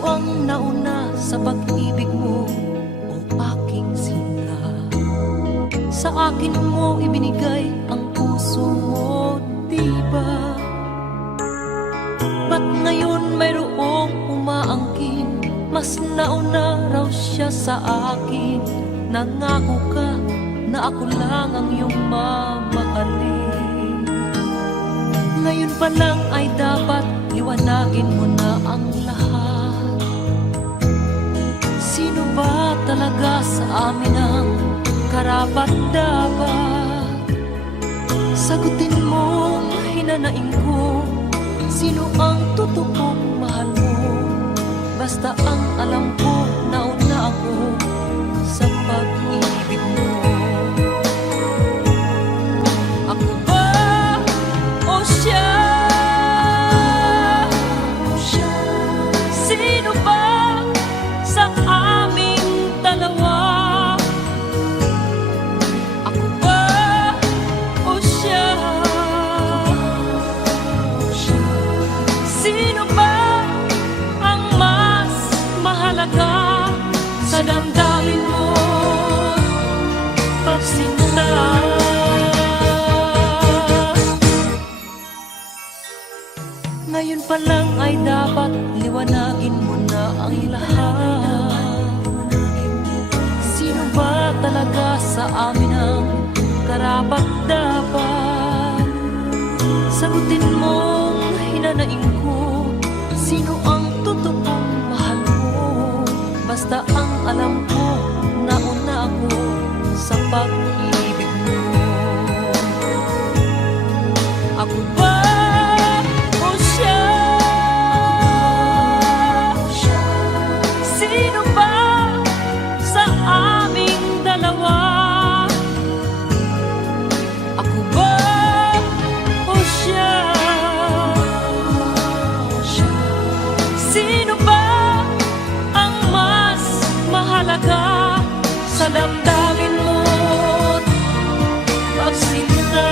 Sino ang nauna sa pag-ibig mo, o aking sinta? Sa akin mo ibinigay ang puso mo, diba? Ba't ngayon mayroong umaangkin? Mas nauna raw siya sa akin. Nangako ka na ako lang ang iyong mamahalin. Ngayon pa lang ay dapat liwanagin mo na ang lahat. Sino ba talaga sa amin ang karapat-dapat? Sagutin mo, hinanaing ko, sino ang totoong mahal mo? Basta ang alam ko, nauna ako sa pag-ibig mo. Ako ba o siya? Sino ba sa aming dalawa? Ako ba o siya? Sino ba ang mas mahalaga sa damdamin mo, pagsinta? Ngayon pa lang ay dapat liwanagin mo na ang lahat. Sino ba talaga sa amin ang karapat-dapat? Sagutin mong hinanaing ko, sino ang totoong mahal mo? Basta ang alam ko, nauna ako sa pag-ibig mo. Ako ba o siya? Sino ba sa aming dalawa? Ako ba o siya? Sino ba ang mas mahalaga sa damdamin mo, pagsinta?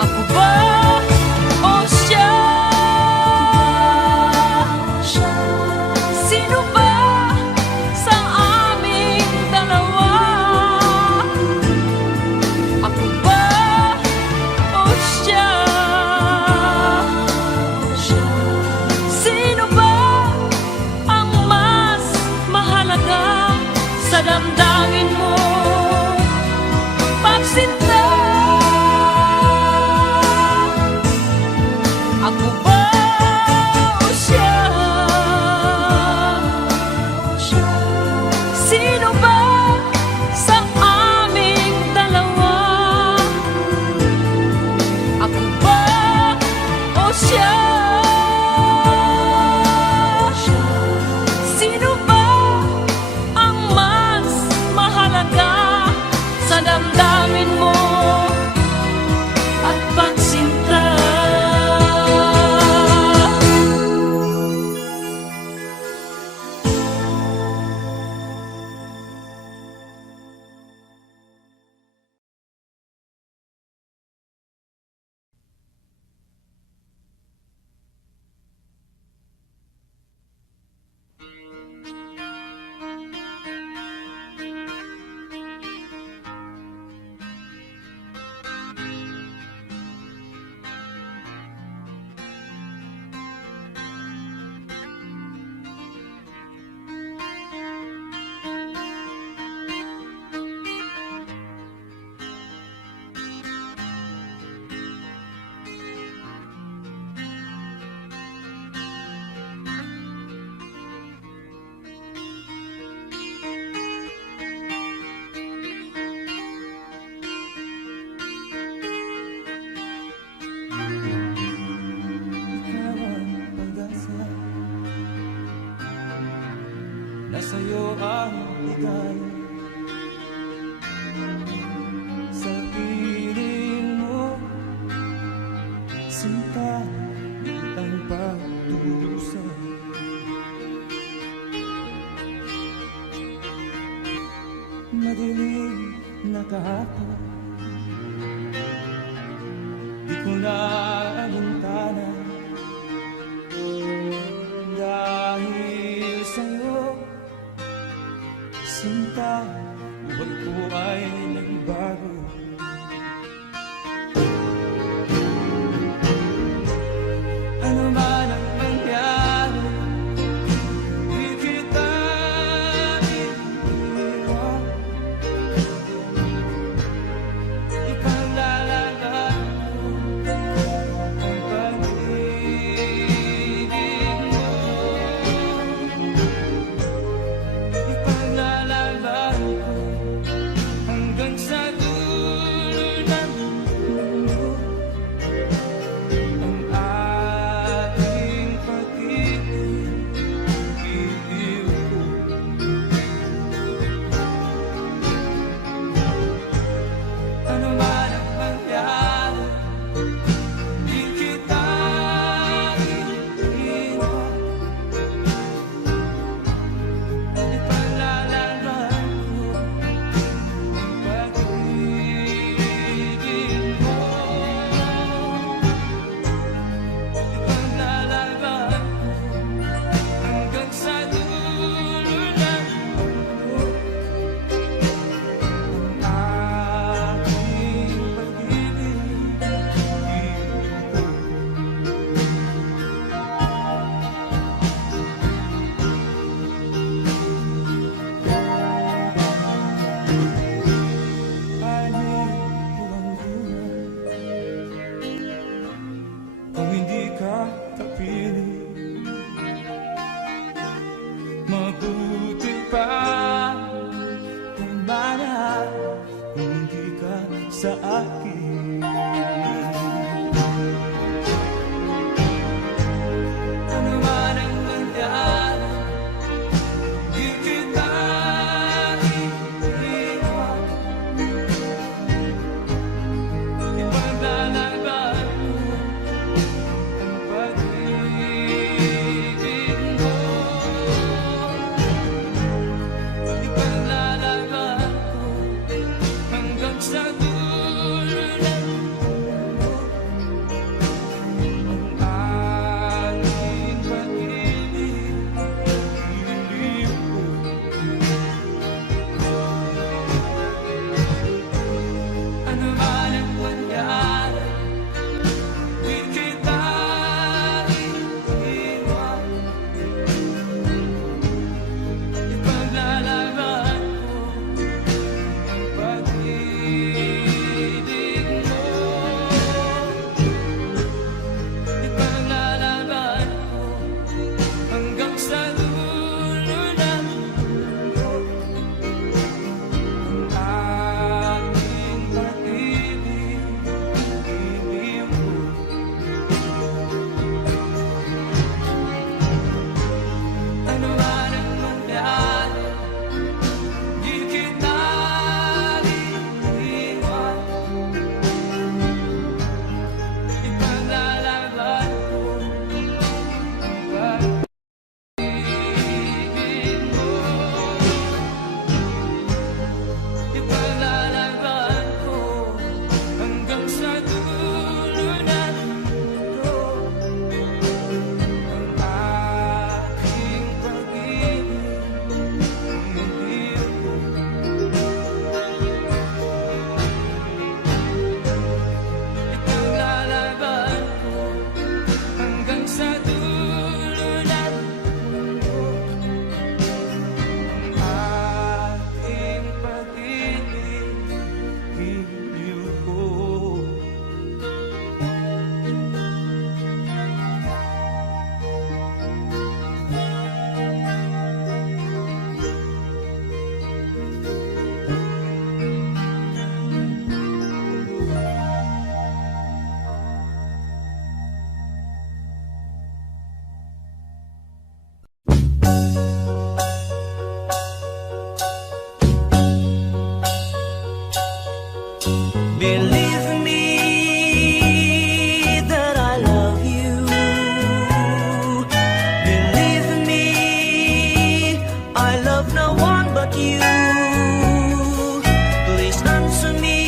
Ako ba o siya? Sino ba sa aming dalawa? Ako ba o siya? Sino ba ang mas mahalaga sa damdamin mo, pagsinta? Ako ba o siya? Sino ba sa aming dalawa? Ako ba o siya? Sino ba ang mas mahalaga sa damdamin mo at pagsinta? Nasa'yo ang ligaya sa piling mo, sinta ang pagdurusa. ako. Di ko na alintana dahil sa'yo, sinta, buhay ko ay nagbago. Ano man ang mangyari, di kita iniwan. Ipaglalaban ko ang pag-ibig mo. Ipaglalaban ko hanggang sa dulo ng mundo ang ating pag-ibig. Ano man ang mangyari, di kita iiwan. Ipaglalaban ko ang pag-ibig mo. Ipaglalaban ko hanggang sa dulo ng mundo ang ating kung hindi ka kapiling, mabuti pa kung mana kung hindi ka sa akin. Ano man ang mangyari, di kita iiwan. Ipaglalaban ko ang pag-ibig mo. Ipaglalaban ko hanggang sa dulo ng mundo ang ating pag-ibig. Ano man ang mangyari, di kita iiwan. Ipaglalaban ko ang pag-ibig mo. Ipaglalaban ko hanggang sa dulo ng mundo ang ating pag-ibig. Ano man ang mangyari, di kita iiwan. Ipaglalaban ko ang pag-ibig mo. Ipaglalaban ko hanggang sa dulo ng mundo ang ating pag-ibig. Ipaglalaban ko hanggang sa dulo ng mundo ang ating pag-ibig. Believe me that I love you. Believe me, I love no one but you. Please answer me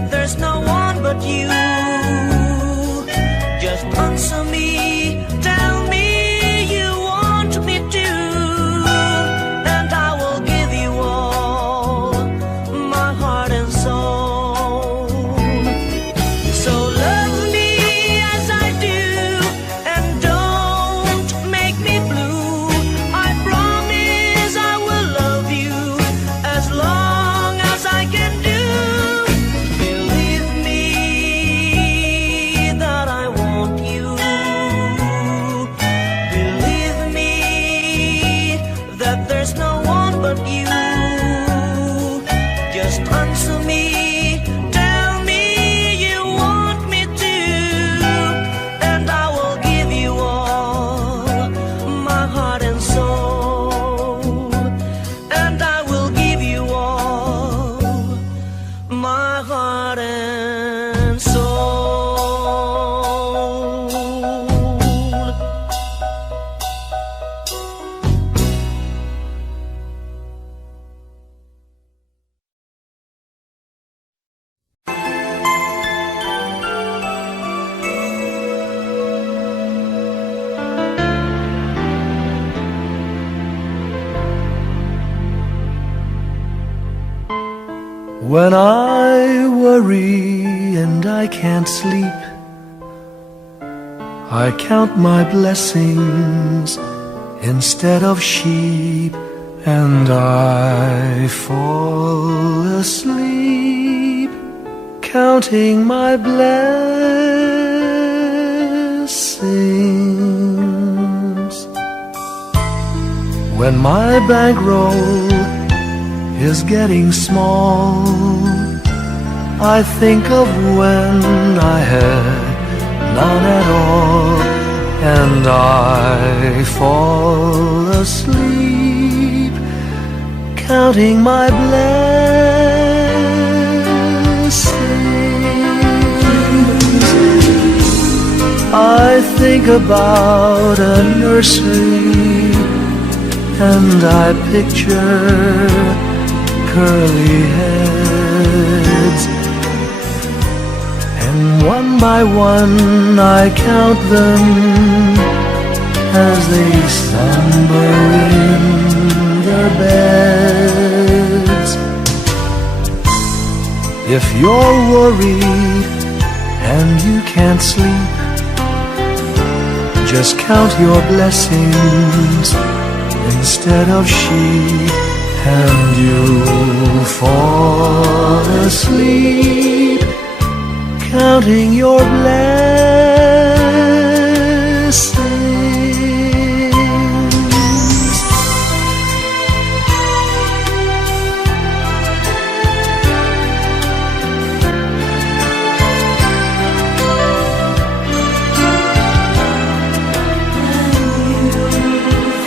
that there's no one but you. Just answer me, tell me you want me to, and I will give you all my heart and soul. So love me as I do, and don't make me blue. I promise I will love you as long as I can do. Believe me that I want you. Believe me that there's no one but you. Just answer me, tell me you want me to, and I will give you all my heart and soul. And I will give you all my heart and soul. When I worry and I can't sleep, I count my blessings instead of sheep, and I fall asleep counting my blessings. When my bankroll is getting small, I think of when I had none at all, and I fall asleep counting my blessings. I think about a nursery, and I picture curly heads, and one by one I count them as they slumber in their beds. If you're worried and you can't sleep, just count your blessings instead of sheep, and you'll fall asleep counting your blessings.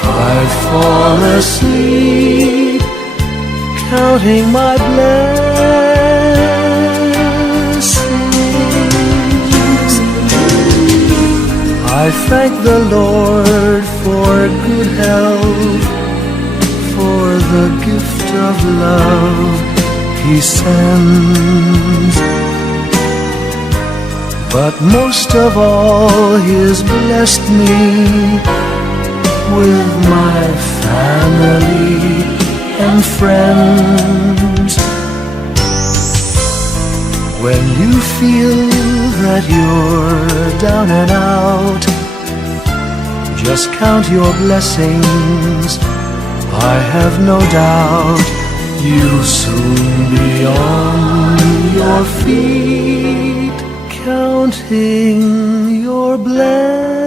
I fall asleep counting my blessings. I thank the Lord for good health, for the gift of love He sends. But most of all, He's blessed me with my family and friends. When you feel that you're down and out, just count your blessings. I have no doubt you'll soon be on your feet, counting your blessings.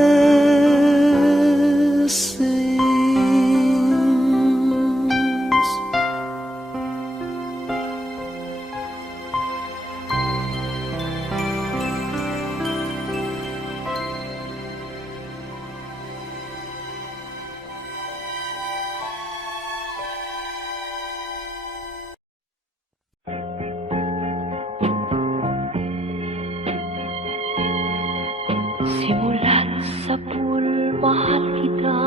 Simulat sa pool, mahal kita,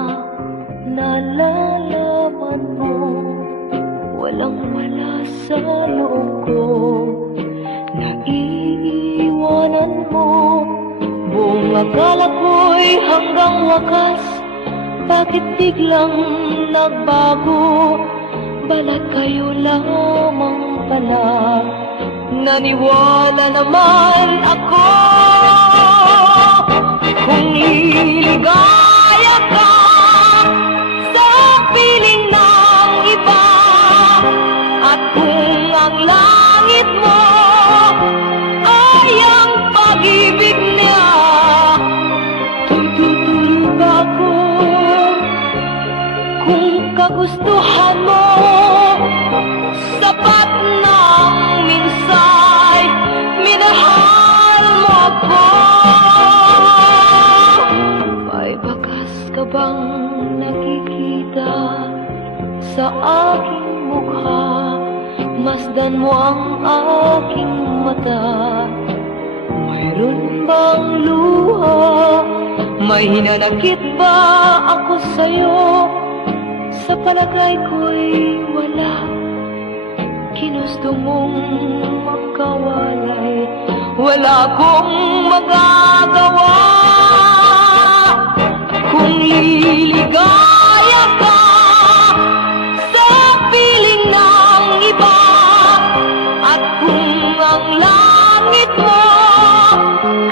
nalalaman mo, walang wala sa loob ko, akala ko'y hanggang wakas, bakit biglang nagbago? Balat kayo lamang pala, naniwala naman ako. Kung liligaya ka sa piling ng iba, at kung ang langit mo ay ang pag-ibig niya, tutulog ako. Kung kagustuhan mo, sapat ng minsay, minahal mo ako. May bakas ka bang nakikita sa aking mukha? Masdan mo ang aking mata. Mayroon bang luha? May hinanakit ba ako sa'yo? Sa palagay ko'y wala. Ginusto mong magkawalay, wala akong magagawa. Kung liligaya ka sa piling ng iba, at kung ang langit mo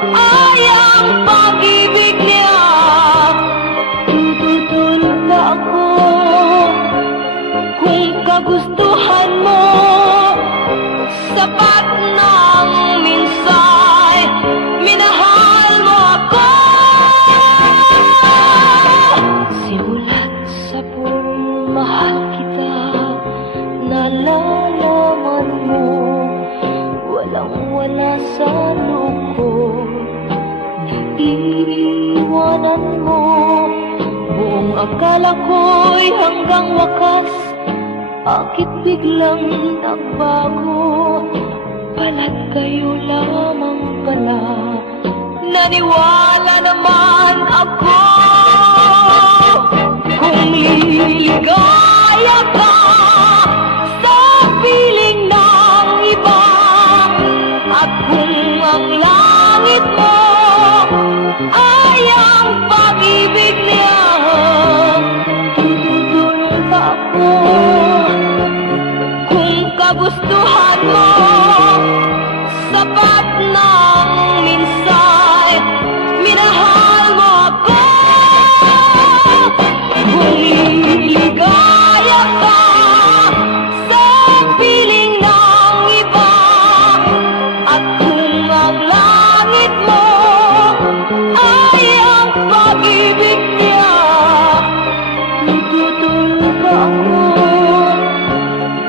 ay ang pag-ibig niya, tutulog na ako. Kung kagustuhan mo, sapat ng minsay, minahal mo ako. Simulat sa pagmahal kita, nalalaman mo, walang-wala sa loob ko. Naiiwanan mo, buong akala ko'y hanggang wakas, bakit biglang nagbago? Balat kayo lamang pala, naniwala naman ako. Kung liligaya ka sa piling ng iba, at kung ang langit mo ay ang pag-ibig niya, tutulog ako. Kung kagustuhan mo, sapat ng minsay, minahal mo ako. Kung liligaya ka sa piling ng iba, at kung ang langit mo ay ang pag-ibig niya, tutulog ako.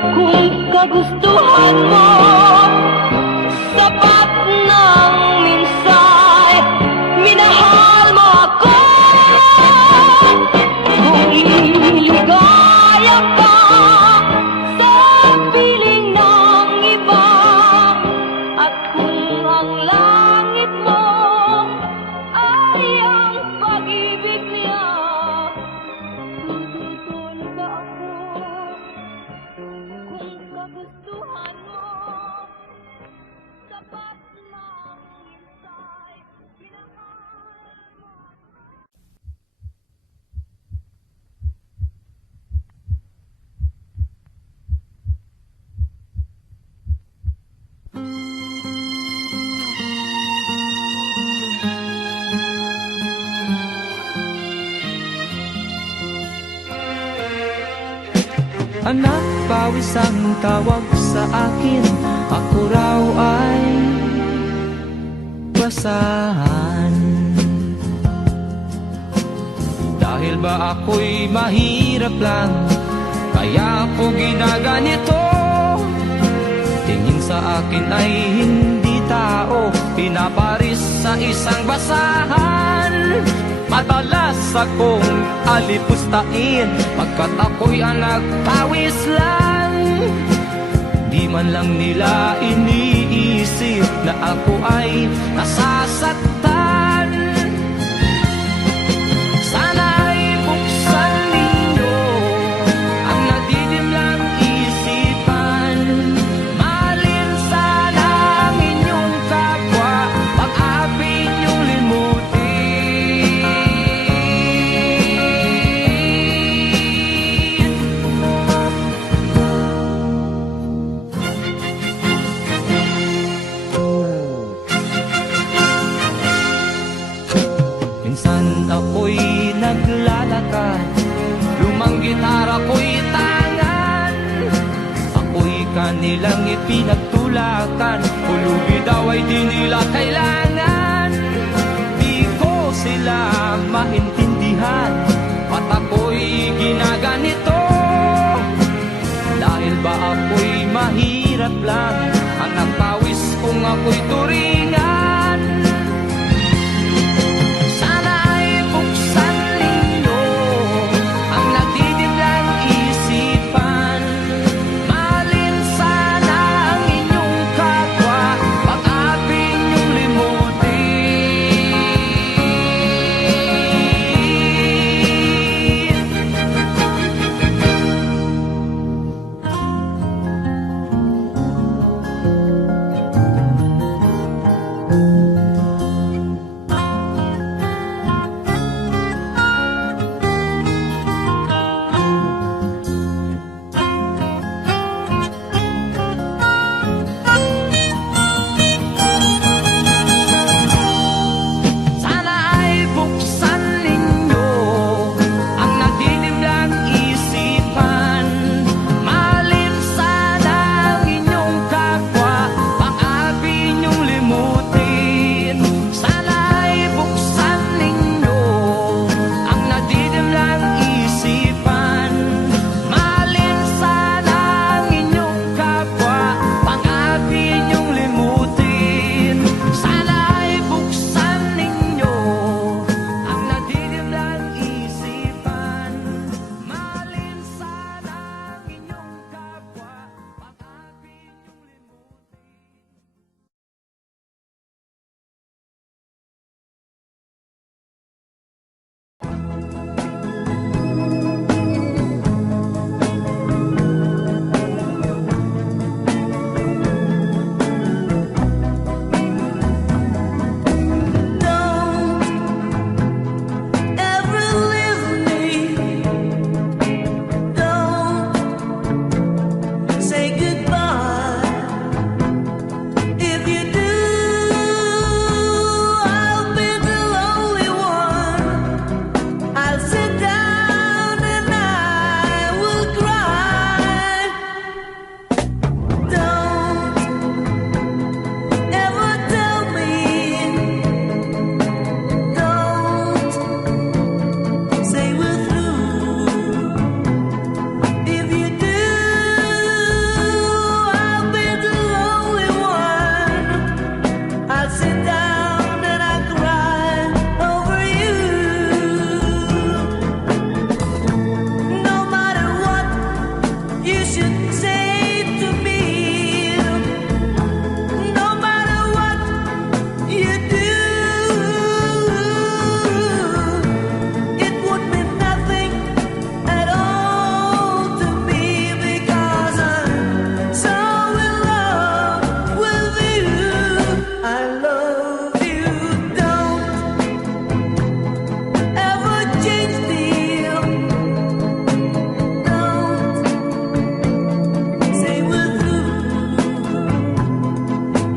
Kung kagustuhan mo, sapat ng minsay, minahal mo ako. Kung liligaya ka sa piling ng iba, at kung ang langit mo ay ang pag-ibig niya, tutulog ako. Kung kagustuhan mo, sapat ng minsay, minahal mo. Anak, pawis ang tawag sa akin, ako raw ay basahan. Dahil ba ako'y mahirap lang, kaya ako ginaganito. Tingin sa akin ay hindi tao, pinaparis sa isang basahan. Madalas akong alipustain, pagkat ako'y anak pawis lang. Di man lang nila iniisip na ako ay nasasaktan. Sana'y buksan ninyo ang nadidimlang isipan. Mahalin sana ang inyong kapwa, pag-api niyong limutin. gitara ko'y tangan. Ako'y kanilang ipinagtulakan, hulubi daw ay di nila kailangan. Di ko sila maintindihan, ba't ako'y ginaganito? Dahil ba ako'y mahirap lang, ang nagpawis kung ako'y turingan. Sana ay buksan ninyo ang nagdidimlang isipan. Mahalin sana ang inyong kapwa, pag-api niyong limutin. Sana ay buksan ninyo ang nagdidimlang isipan. Mahalin sana ang inyong kapwa, pang-api niyong limutin. Sana ay buksan ninyo ang nagdidimlang isipan. Mahalin sana ang inyong kapwa, pang-api niyong limutin. Sana ay buksan ninyo ang nagdidimlang isipan. Mahalin sana ang inyong kapwa, pag-api niyong limutin. Don't ever leave me. Don't say goodbye. If you do, I'll be the lonely one. I'll sit down and I will cry. Don't ever tell me. Don't say we're through. If you do, I'll be the lonely one. I'll sit down and I'll cry over you. No matter what you should say to me, no matter what you do, it would mean nothing at all to me, because I'm so in love with you. I love you. Don't ever change, dear. Don't say we're through.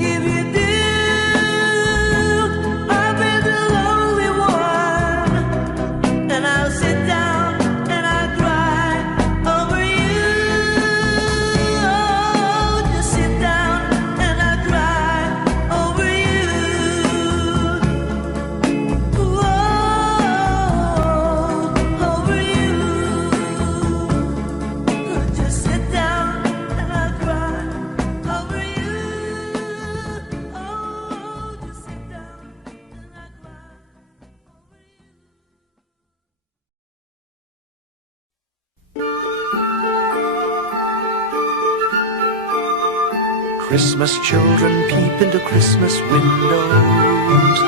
If you do, I'll be the lonely one, and I'll sit down and I'll cry over you. Oh, just sit down and I'll cry over you. Oh, over you. Just sit down and I'll cry over you. Oh, just sit down and I'll cry over you. Christmas children peep into Christmas windows.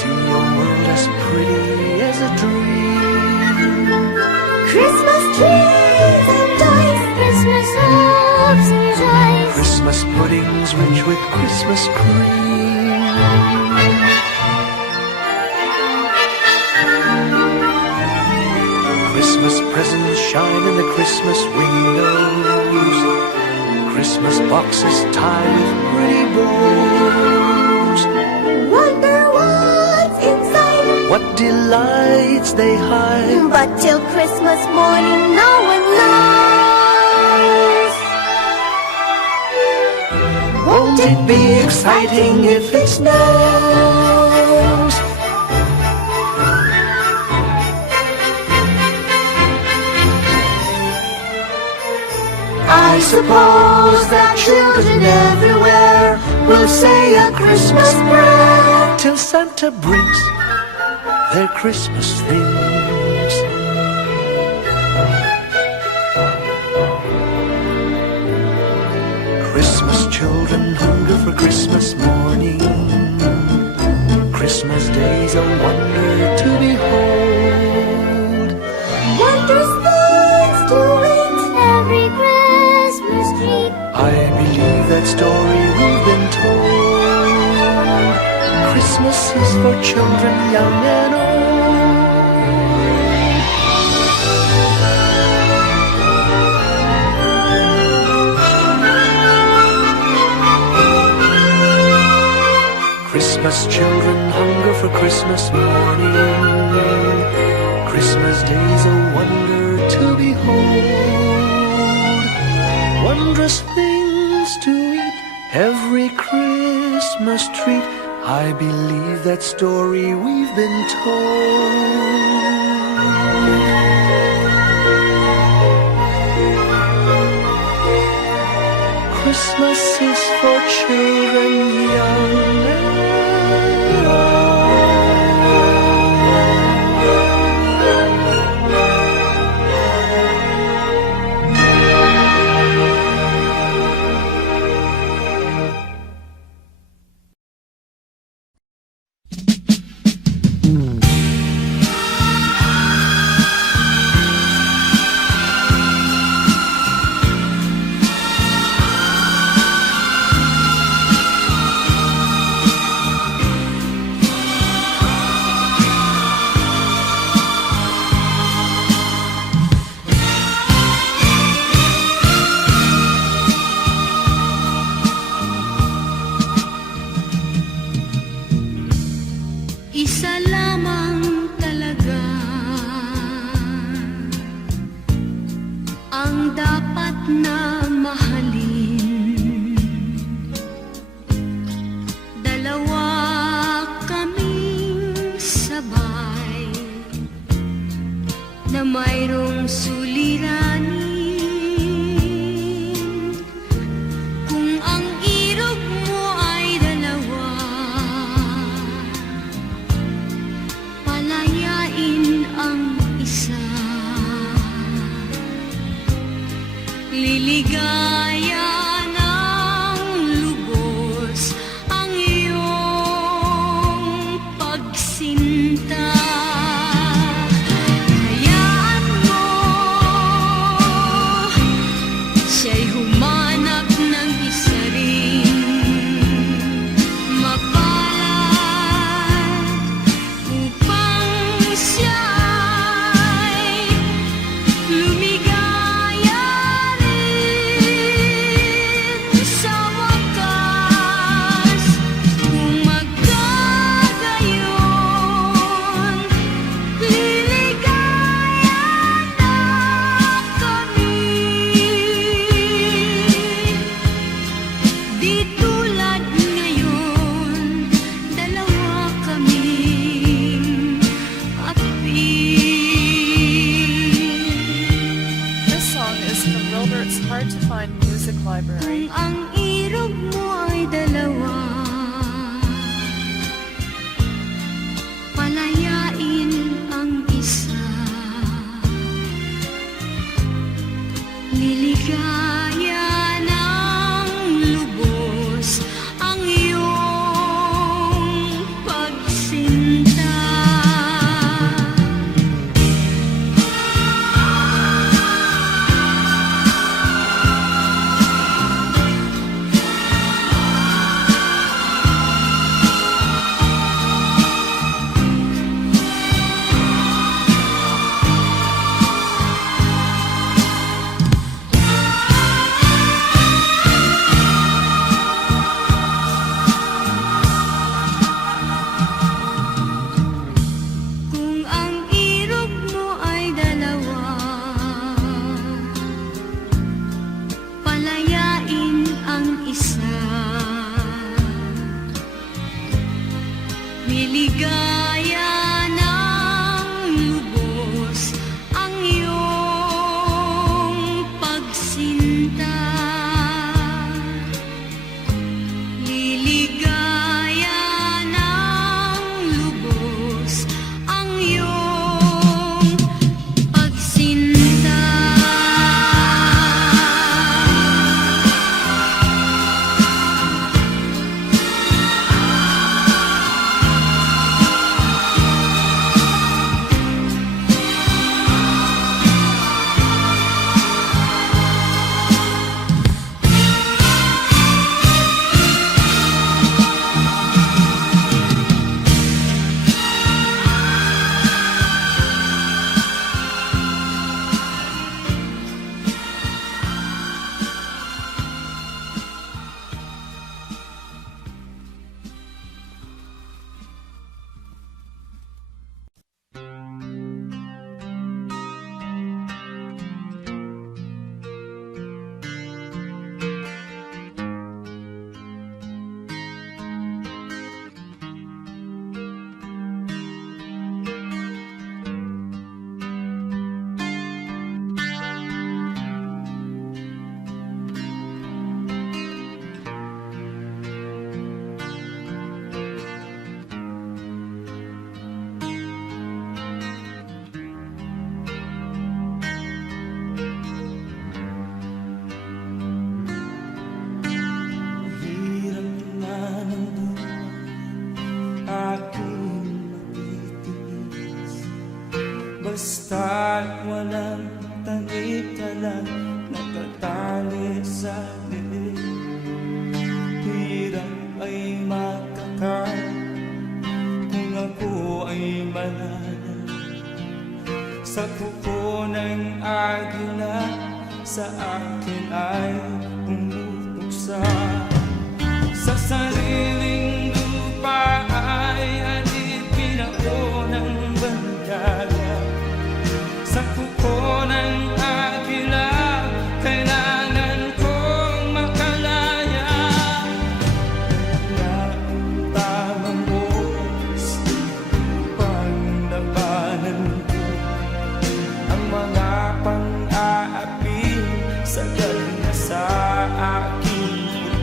See a world as pretty as a dream. Christmas trees and toys, Christmas hopes and joys. Christmas puddings rich with Christmas cream. Christmas presents shine in the Christmas windows. Christmas boxes tied with pretty bows. Wonder what's inside. What what delights they hide. But till Christmas morning, no one knows. Won't it be exciting if it snows? I suppose that children everywhere will say a Christmas prayer till Santa brings their Christmas things. Christmas children hunger for Christmas morning. Christmas day's a wonder to behold. Wondrous things to wait every Christmas tree. I believe that story we've been told. Christmas is for children young and old. Christmas children hunger for Christmas morning. Christmas day's a wonder to behold. Wondrous things to eat, every Christmas treat. I believe that story we've been told. Christmas is for children young and Isa lamang talaga ang dapat na mahalin. Dalawa kaming sabay na mayroong suliranin. Kung ang irog mo ay dalawa, palayain ang isa. Liligaya ng lubos ang iyong pagsinta. Hayaan mo Liligaya ng lubos ang iyong pagsinta. Liligaya ng lubos ang iyong pagsinta. Hirap na ng buhay aking matitiis. Basta't walang tanik ka lang natatali sa liig. Hirap ay makakain kung ako ay malala sa kuko ng agila, sa akin ay pumutuksa. Sa sariling lupa ay alipin ako ng bandaga. Sa kuko ng agila, kailangan kong makalaya. Na ang tamang oras upang labanan ko ang mga pang-aapi sa na sa aking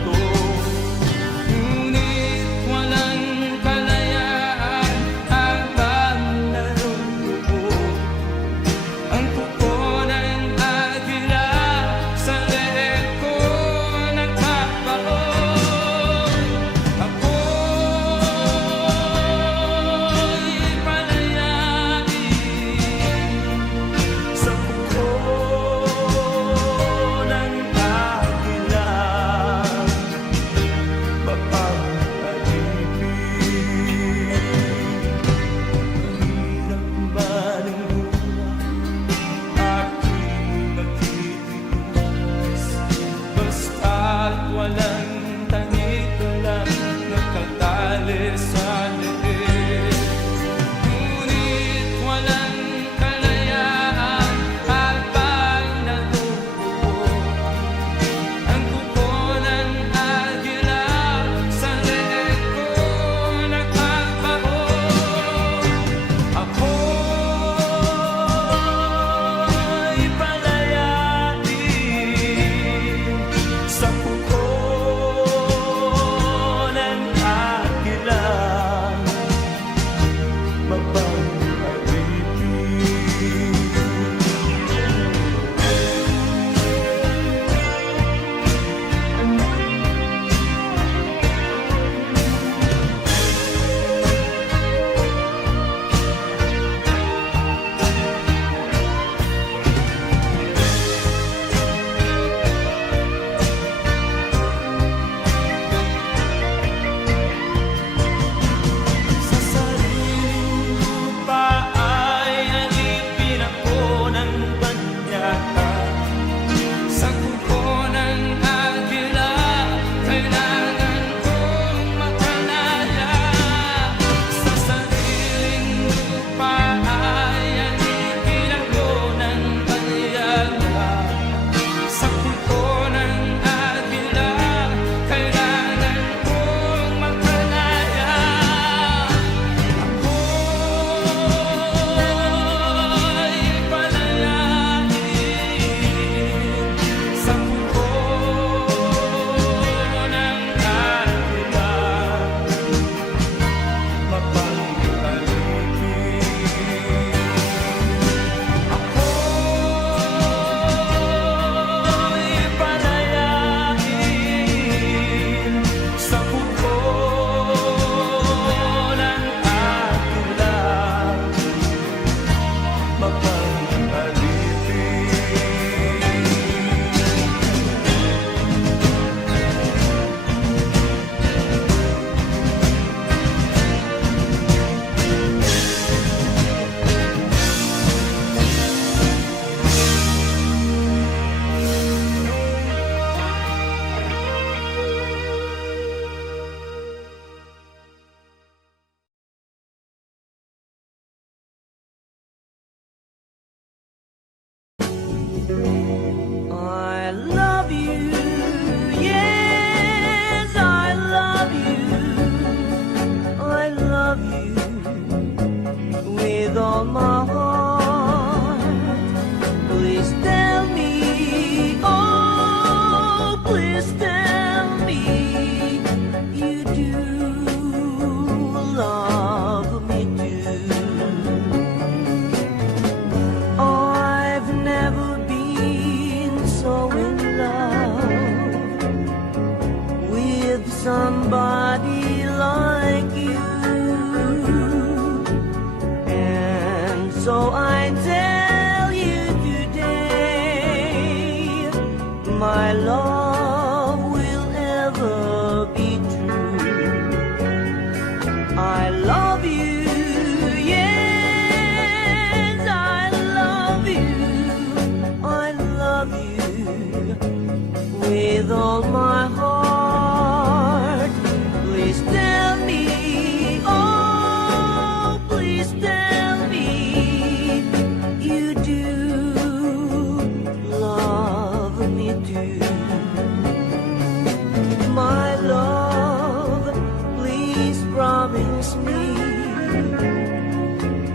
please promise me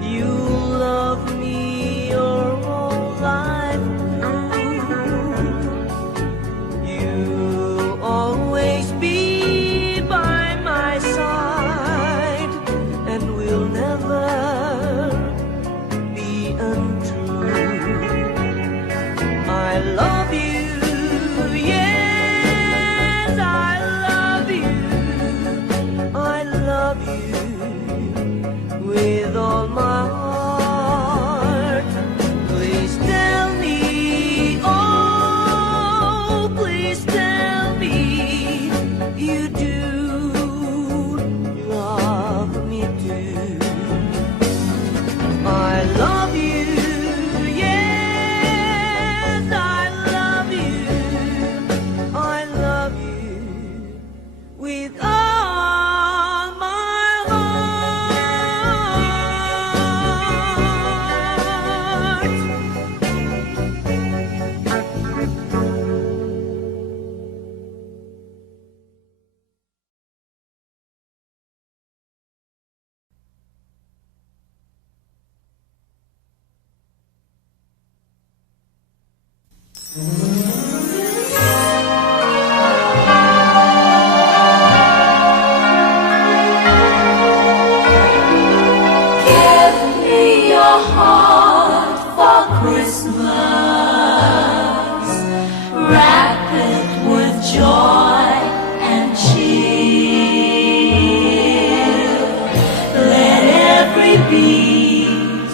you'll love me your whole life through. You'll always be by my side, and we'll never be untrue. I love you, yes, I love you. I love you with all my heart. Please tell me, oh, please tell me you do love me too. I love you, yes, I love you. I love you with all my heart. Give me your heart for Christmas. Wrap it with joy and cheer. Let every beat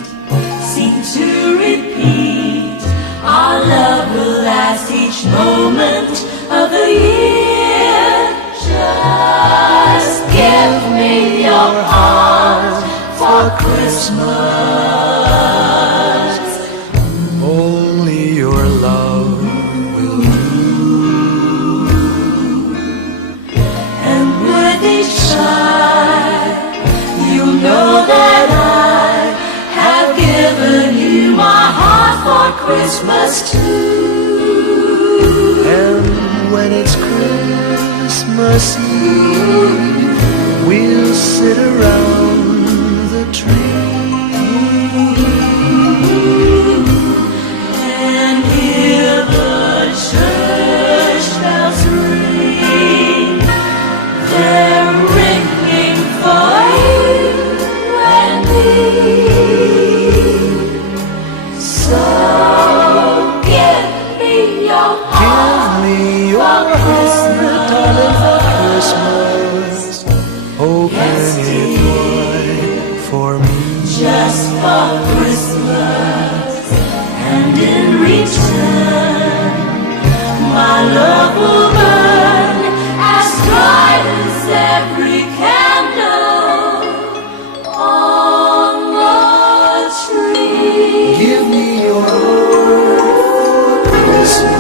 seem to repeat. Our love will last each moment of the year. Just give me your heart for Christmas. Only your love will And with each sigh, you know that I have given you my heart for Christmas too. And when it's Christmas Eve, we'll sit around the tree And hear the church bells ring. They're ringing for you and me. So give me your heart. Give me your heart, darling, for Christmas. Open it wide for me. Just for Christmas, and in return, my love will burn as bright as every candle on the tree. Give me your heart for Christmas.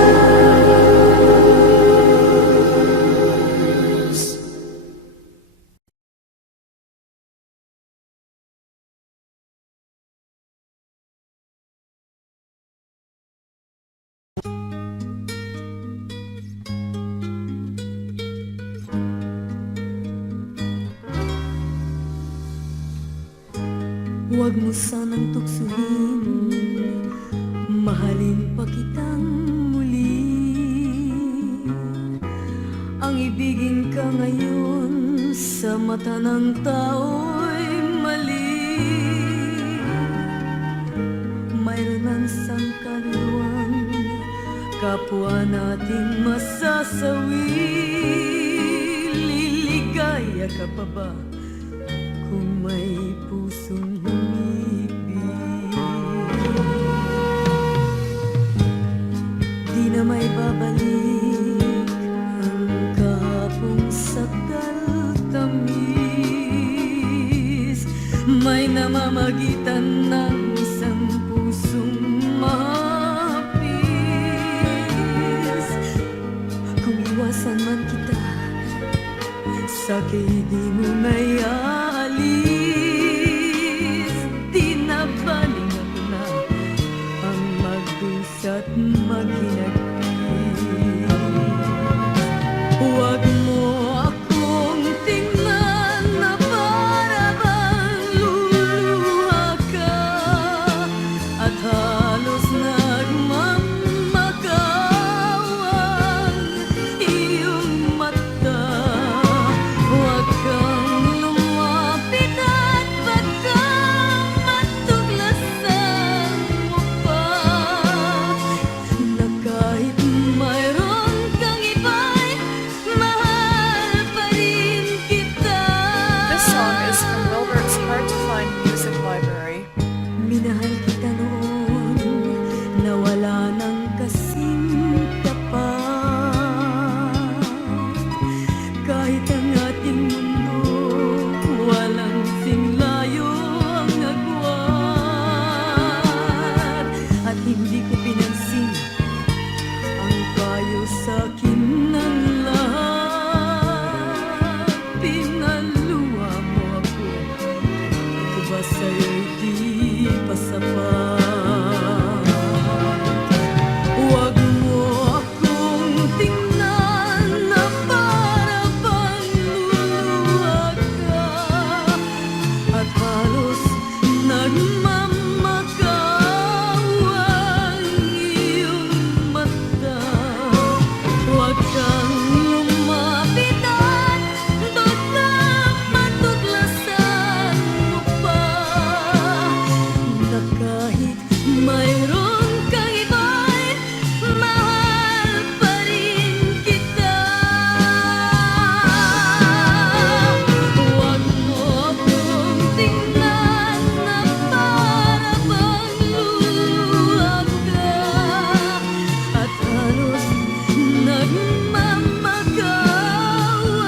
Huwag mo sanang tuksuhin, mahalin pa kitang muli. Ang ibigin ka ngayon sa mata ng tao'y mali. Mayroon ang sangkaliwang kapwa nating masasawi. Liligaya ka pa ba kung may pusong umibig? Di na may babalik ang kahapong sakal tamis. May namamagitan ng isang pusong mahapis. Kung iwasan man kita, sa'ki di mo may alis. Tinabaling ako na ang magdusa't maghinagpis. Huwag mo akong tingnan na from Wilbert's hard-to-find music library. Minahal kita noon na wala nang kasing tapat. Kahit ang ating mundo walang singlayo ang agwat. At hindi ko pinansin ang payo sa'kin ng lahat. Pinaluwa mo ako, ito ba sa'yo'y di pa sapat? Huwag mo akong tingnan na para bang luluha ka. At halos nagmamakaw ang iyong mata. Huwag kang lumapit at baka matuklasan mo pa na kahit mayroon kang iba'y mahal pa rin kita. Huwag mo akong tingnan na para bang luluha ka. At halos nagmamakaw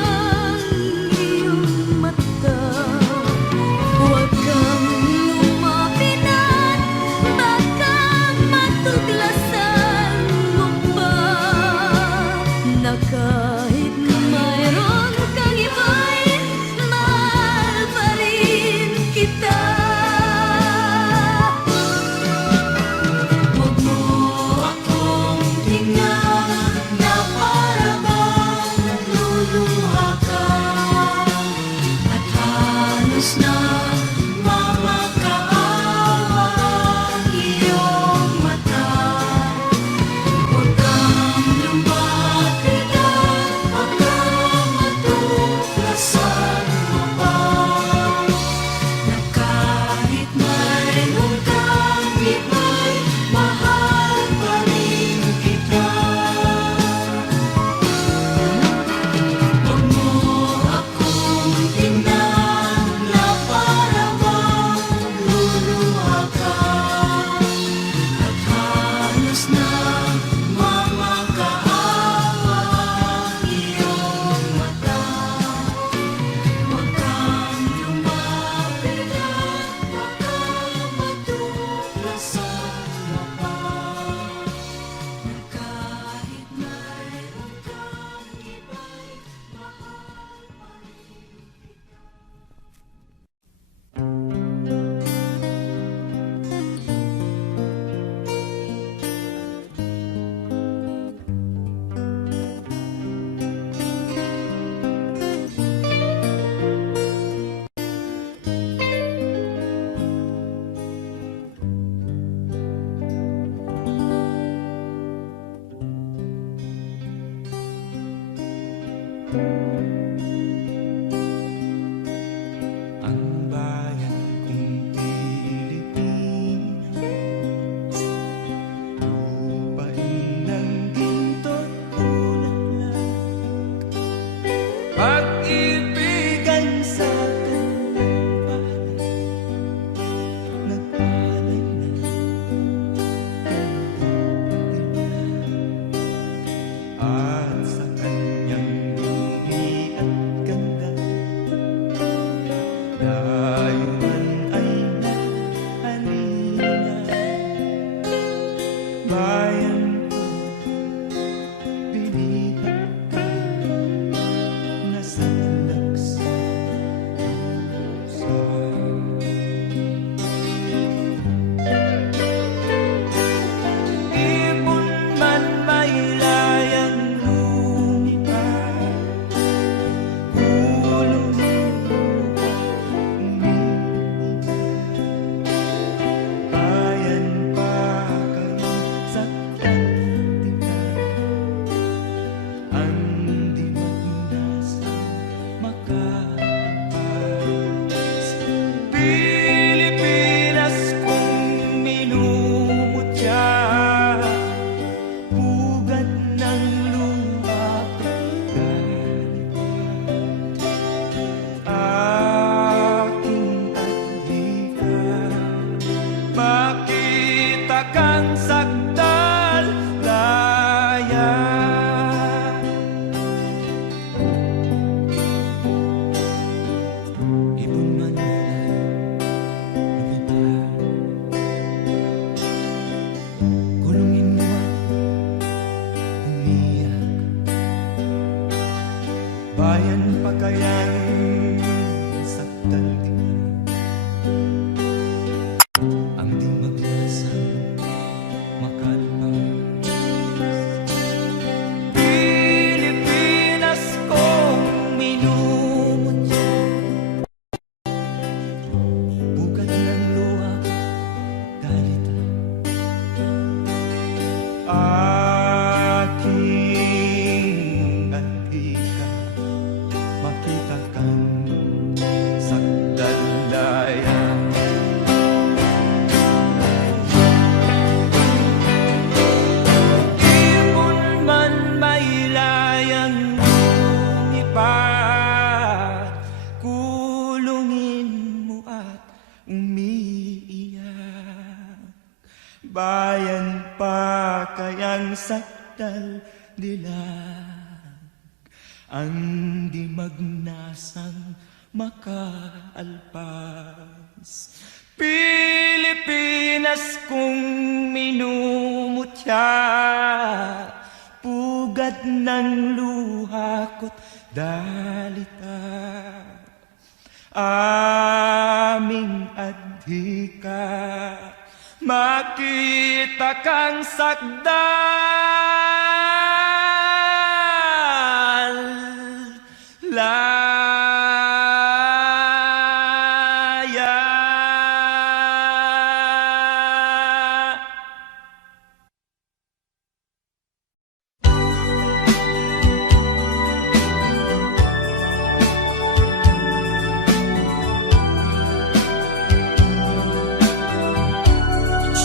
ang iyong mata. Huwag kang lumapit at baka matuklasan mo pa na kahit mayroon kang iba'y mahal pa rin kita. Huwag mo akong tingnan na para bang nagluluha ka. At halos na mamakaawa ang iyong mata. Huwag kang lumapit at baka matuklasan mo pa na kahit mayroon kang iba'y mahal pa rin kita. Huwag mo akong tingnan na para bayan pa kayang sakdal dilag, ang di magnasang makaalpas. Pilipinas kong minumutya, pugad ng luha ko't dalita, aming adhika, makita kang sakdal, laya.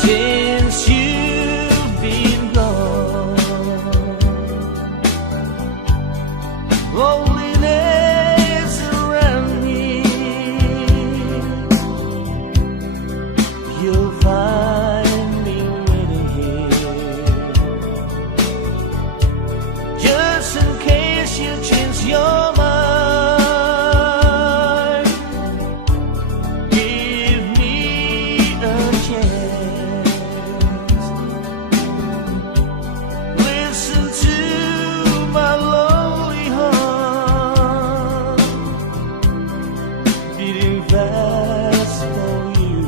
Since you've been gone, loneliness around me, you'll find me waiting here, just in case you change your mind. Give me a chance. Listen to my lonely heart beating fast for you.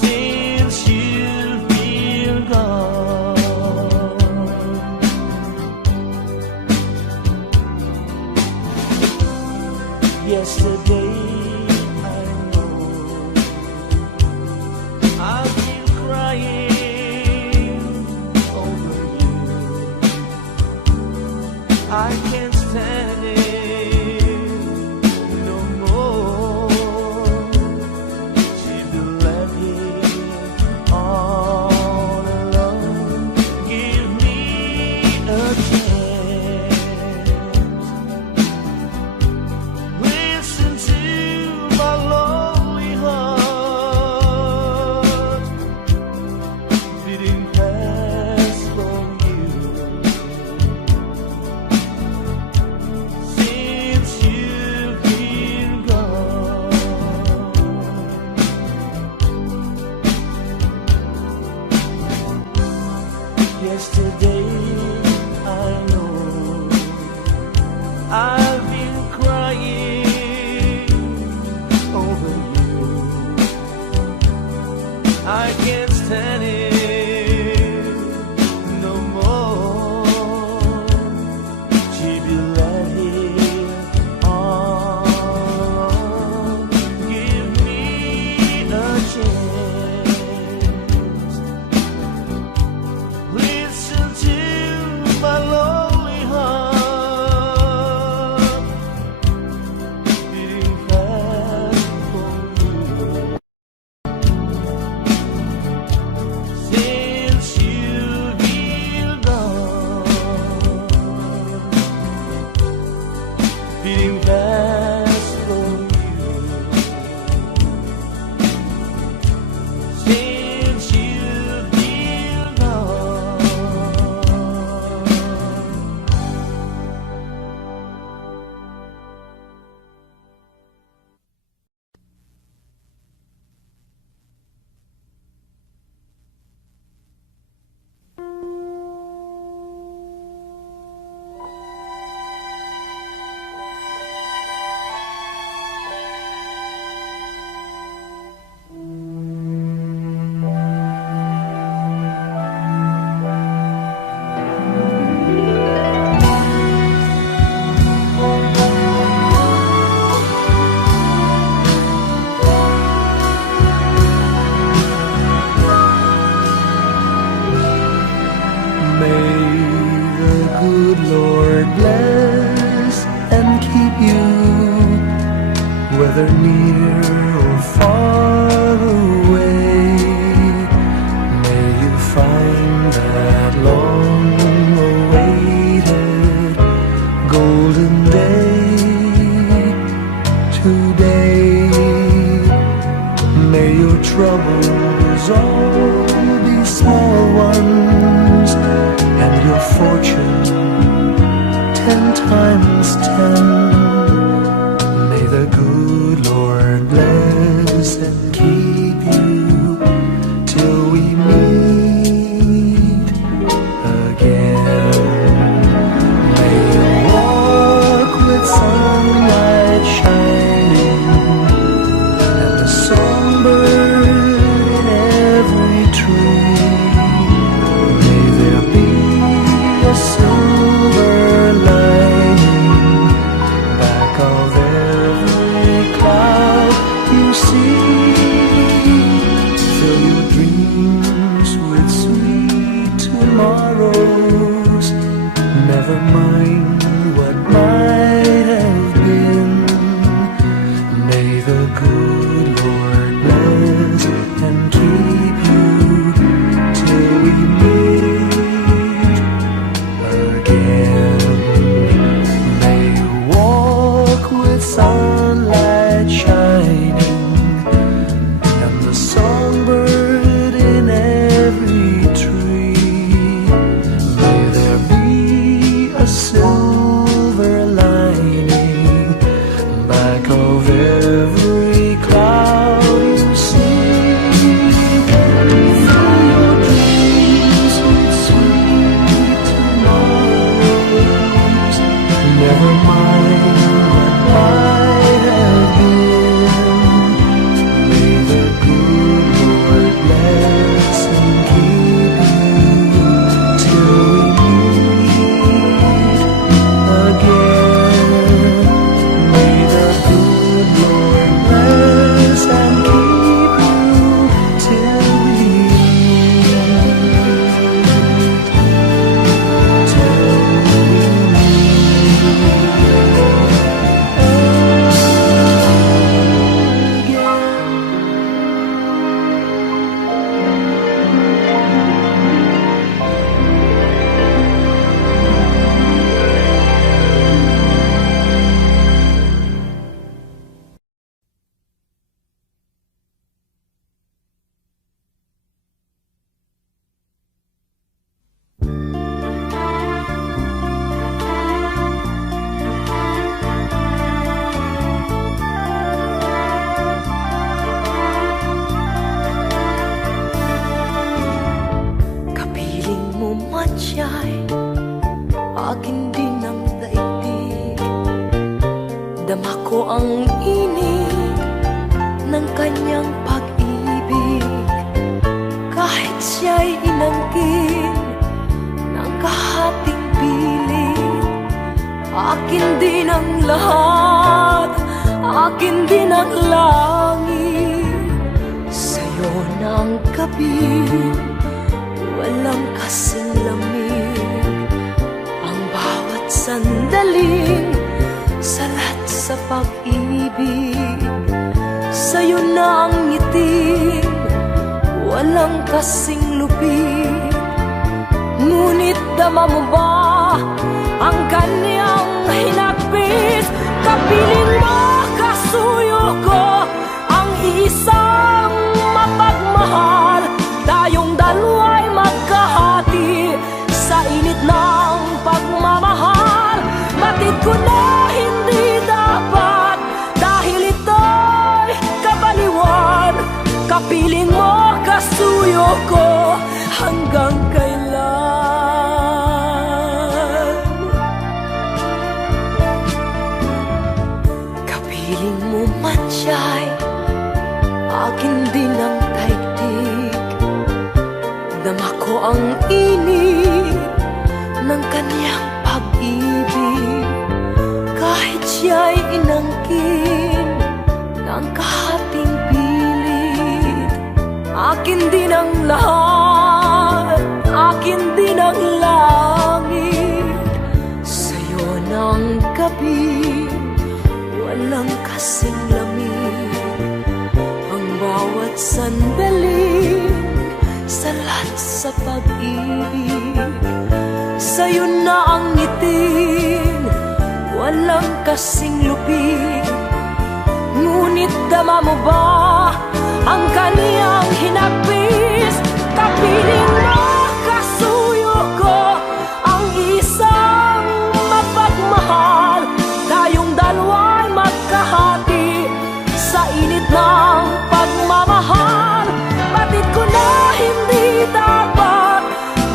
Since you've been gone, yesterday I know I've been crying over you. I can't stand it no more to be left here all alone. Give me a chance. Listen to my lonely heart beating fast for you. Since you've been gone, yesterday I know I've been crying over you. I can't stand it no more to be left here all alone. Give me a chance. Listen to my lonely heart beating fast for you. Since you've been gone, beating fast for you. Since you've been gone. May the good Lord bless and keep you, whether near or far away. May you find that long-awaited golden day today. May your troubles all be small ones, and your fortune 10 times 10. May the good Lord bless and keep you till we meet again. May you walk with sunlight shining and the songbird in every tree. May there be a silver lining back of every cloud you see. Fill your dreams with sweet tomorrows. Never mind what might have been. May the good Lord bless and keep you till we meet again. May you walk with sunlight shining and the songbird in every tree. May there be a silver lining back of every cloud you see. Fill your dreams with sweet tomorrows. Never mind what might have been. May the good Lord bless and keep you till we meet again. May the good Lord bless and keep you till we meet again. Kapiling mo man siya'y akin din ang daigdig. Dama ko ang init ng kanyang pag-ibig. Kahit siya'y inangkin ng kahating pilit, akin din ang lahat, akin din ang langit. Sa'yo na ang gabi, walang kasing lamig. Ang bawat sandaling salat sa pag-ibig. Sa'yo na ang ngiti, walang kasing lupit. Ngunit dama mo ba ang kanyang hinagpis? Kapiling mo, kasuyo ko, ang isang mapagmahal. Tayong dalawa'y magkahati sa init ng pagmamahal. Batid ko na hindi dapat, dahil ito'y kabaliwan. Kapiling mo, kasuyo ko, hanggang kailan? Kapiling mo man siya'y akin din ang daigdig. Dama ko ang init ng kanyang pag-ibig. Kahit siya'y inangkin ng kahating pilit, akin din ang lahat, akin din ang langit. Sa'yo ng gabi, walang kasing lamig. Ang bawat sandaling salat sa pag-ibig. Sa'yo na ang ngitin, walang kasing lupit. Ngunit dama mo ba ang kaniyang hinagpis. Kapiling mo, kasuyo ko, ang isang mapagmahal. Tayong dalawa'y magkahati sa init ng pagmamahal. Batid ko na hindi dapat,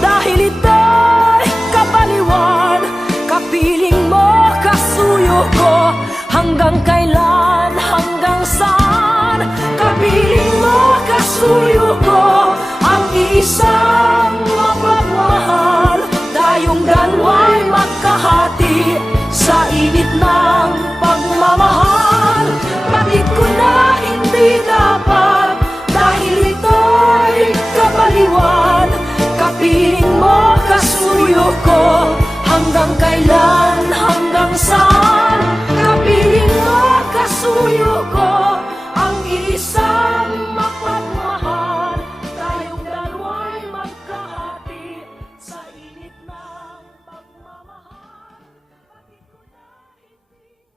dahil ito'y kabaliwan. Kapiling mo, kasuyo ko, hanggang kailan, hanggang saan? Kapiling mo, kasuyo ko, ang isang mapagmahal. Tayong dalawa'y magkahati sa init ng pagmamahal. Bakit ko na hindi dapat, dahil ito'y kabaliwan. Kapiling mo, kasuyo ko, hanggang kailan, hanggang saan? Kapiling mo, kasuyo ko, ang isang mapagmahal. Tayong dalawa'y magkahati sa init ng pagmamahal. Bakit ko na hindi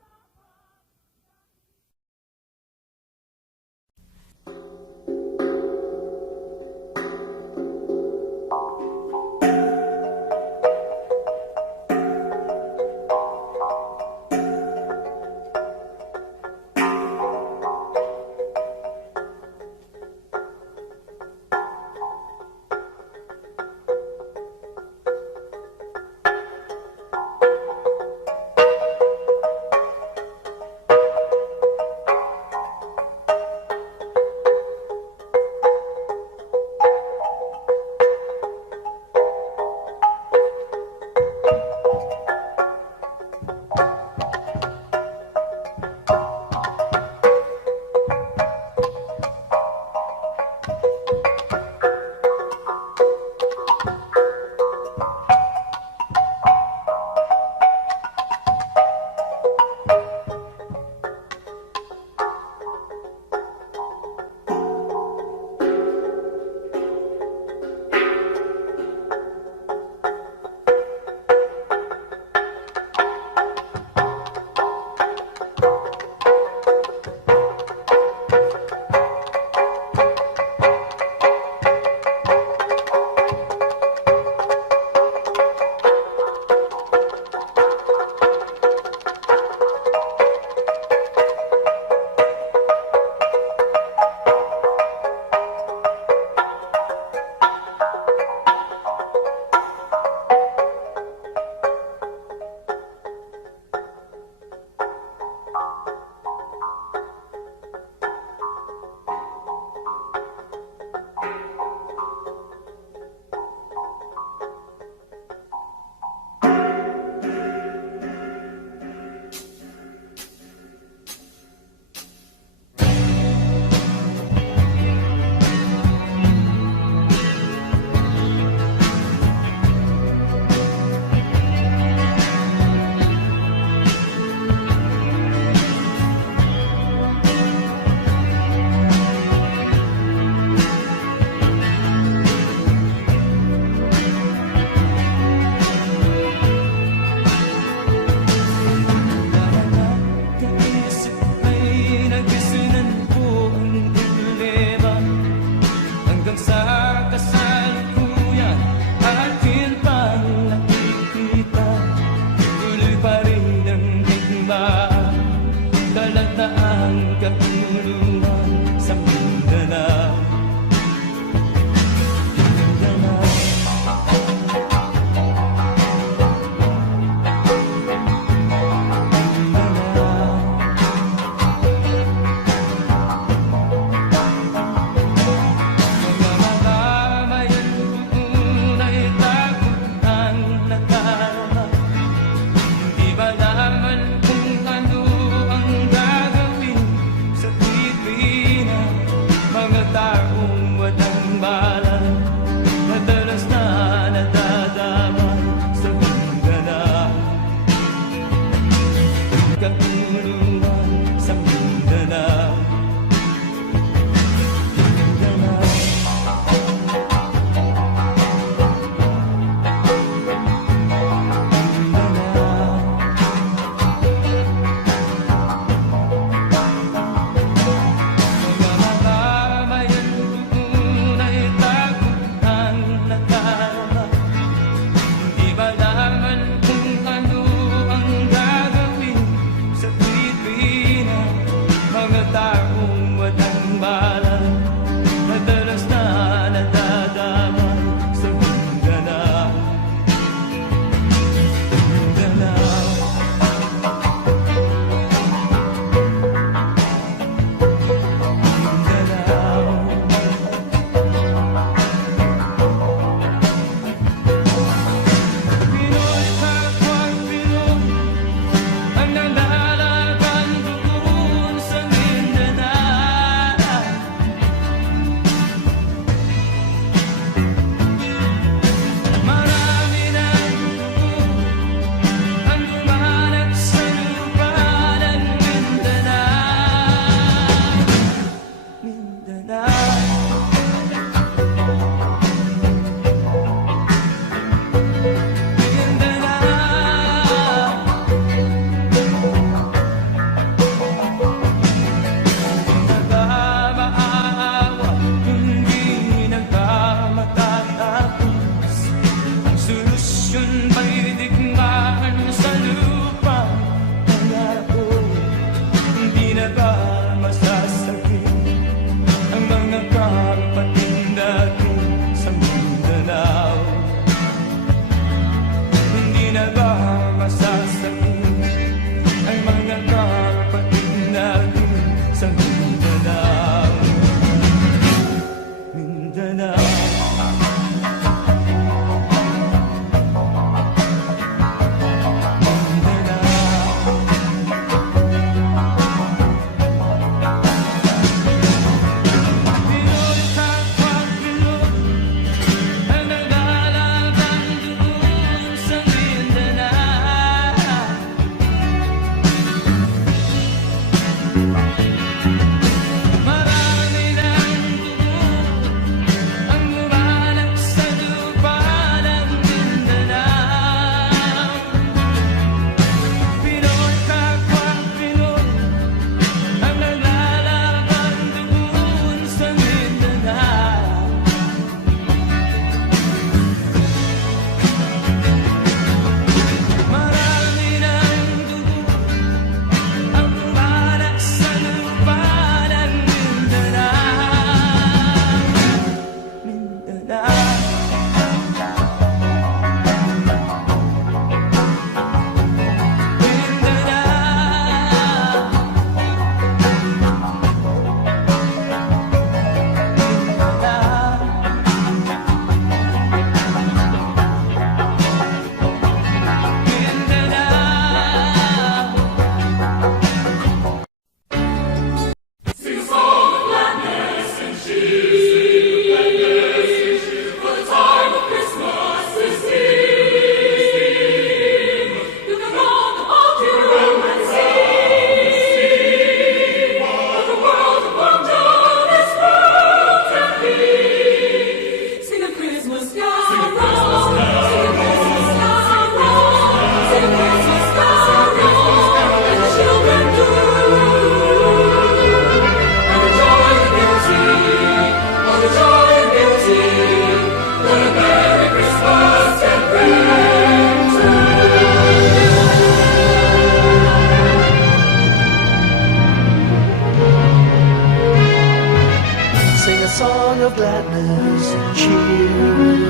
gladness and cheer.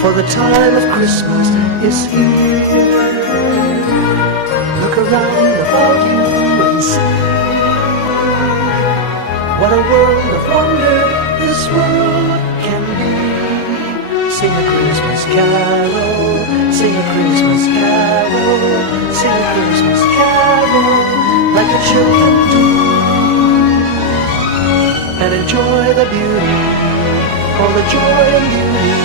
For the time of Christmas is here. Look around about you and see what a world of wonder this world can be. Sing a Christmas carol, sing a Christmas carol, sing a Christmas carol like the children do, and enjoy the beauty, all the joy and beauty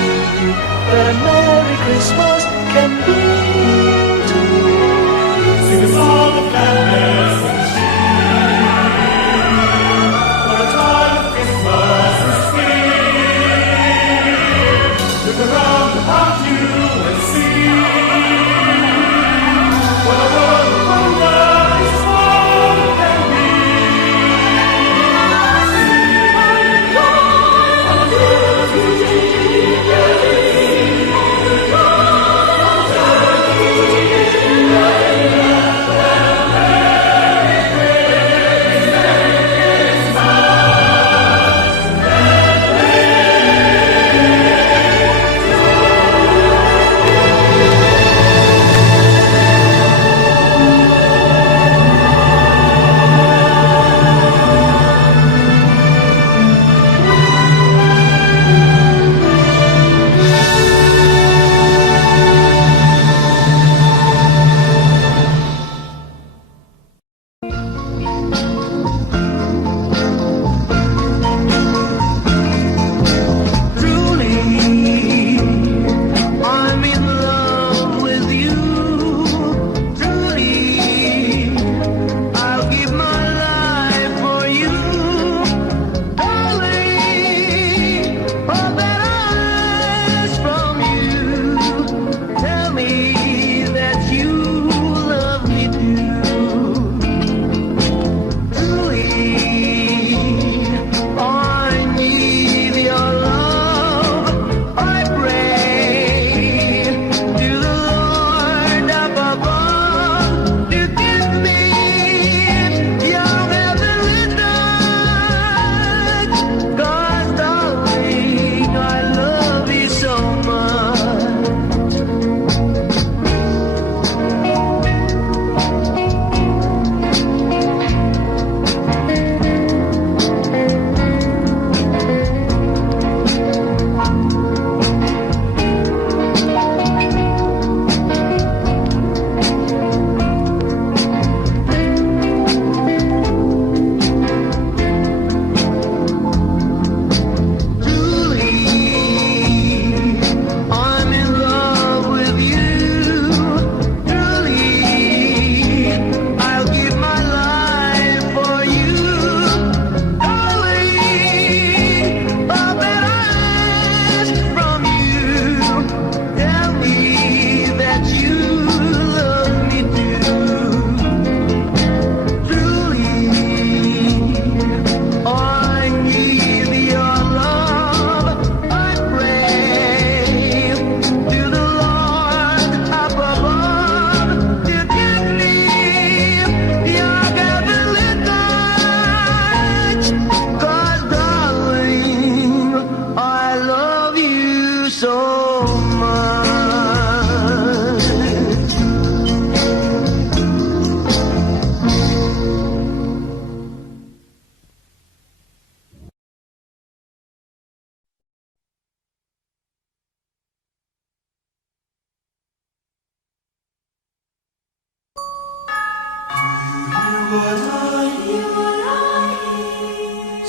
that a Merry Christmas can bring to you. Sing a song of gladness and cheer, for a time of Christmas is here. Look around about you and see what a world of wonder this world can be.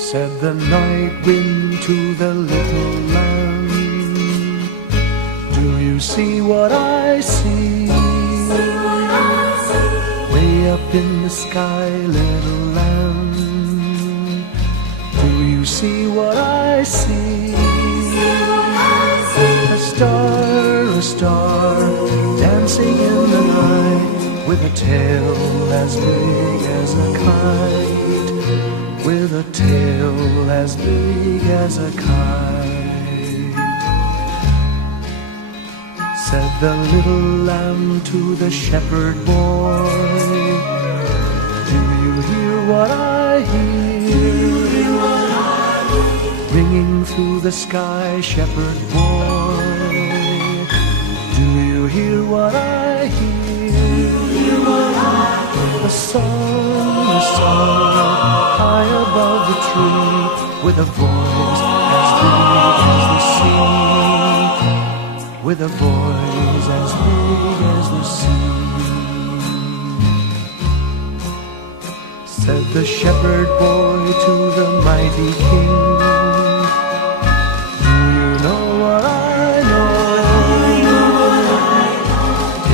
Said the night wind to the little lamb, do you see what I see? Way up in the sky, little lamb, do you see what I see? A star, dancing in the night, with a tail as big as a kite, with a tail as big as a kite. Said the little lamb to the shepherd boy, do you hear what I hear? Ringing to the sky, shepherd boy. Do you hear what I hear? The song high above the tree, with a voice as big as the sea, with a voice as big as the sea. Said the shepherd boy to the mighty king, do you know what I know?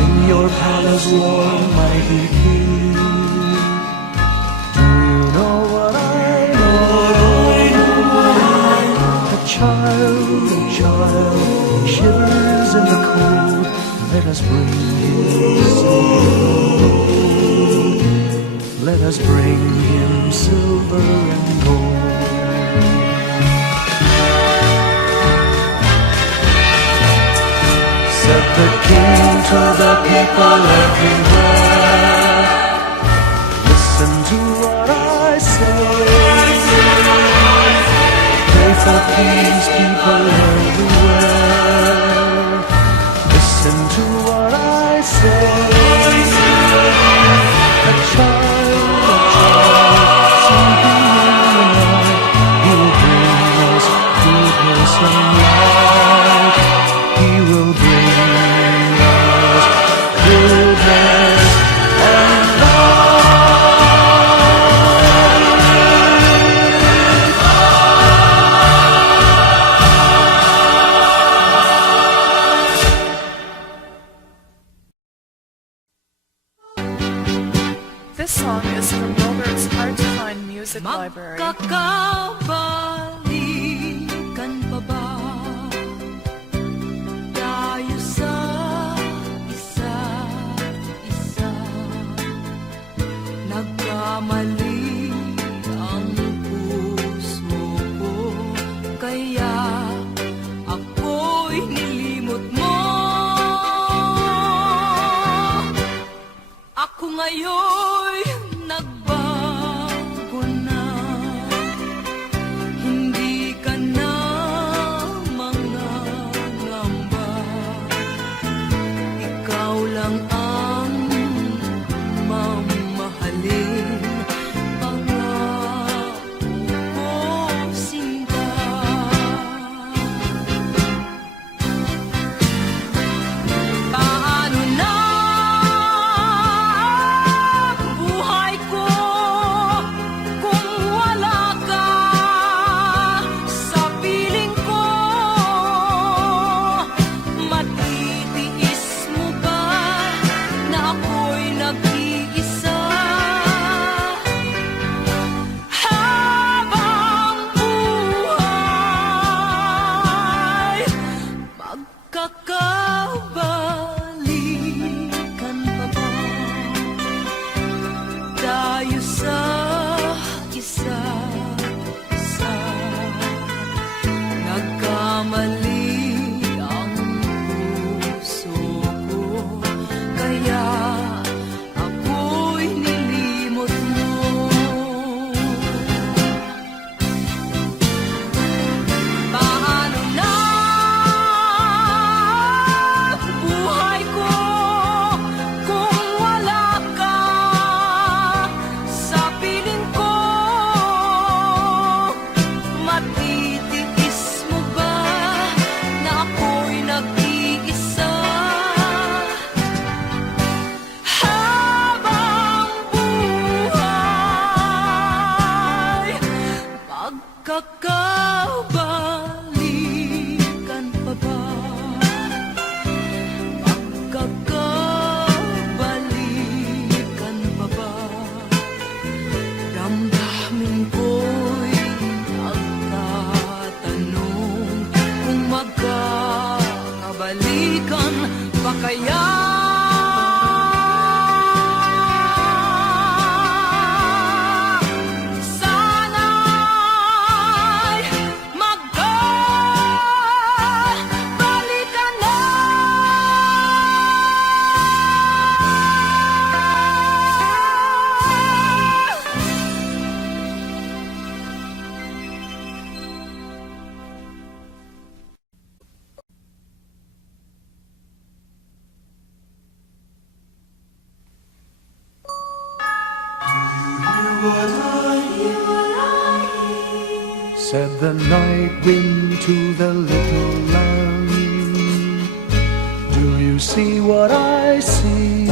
In your palace warm, mighty king, do you know what I know? A child shivers in the cold, let us bring him silver. Let us bring him silver and gold. Said the king to the people everywhere, listen to what I say. Pray for peace, people everywhere. Listen to what I say. A child, sleeping in the night, he will bring us goodness and light. He will bring us goodness and This song is from Wilbert's Hard to Find Music Library. Magkakabalikan pa ba tayo sa isa't isa? Nagkamali ang puso ko, kaya ako'y nilimot mo. Ako ngayon nagbago na, hindi ka na mangangamba. Ikaw lang ang mamahalin, Said the night wind to the little lamb, do you see what I see?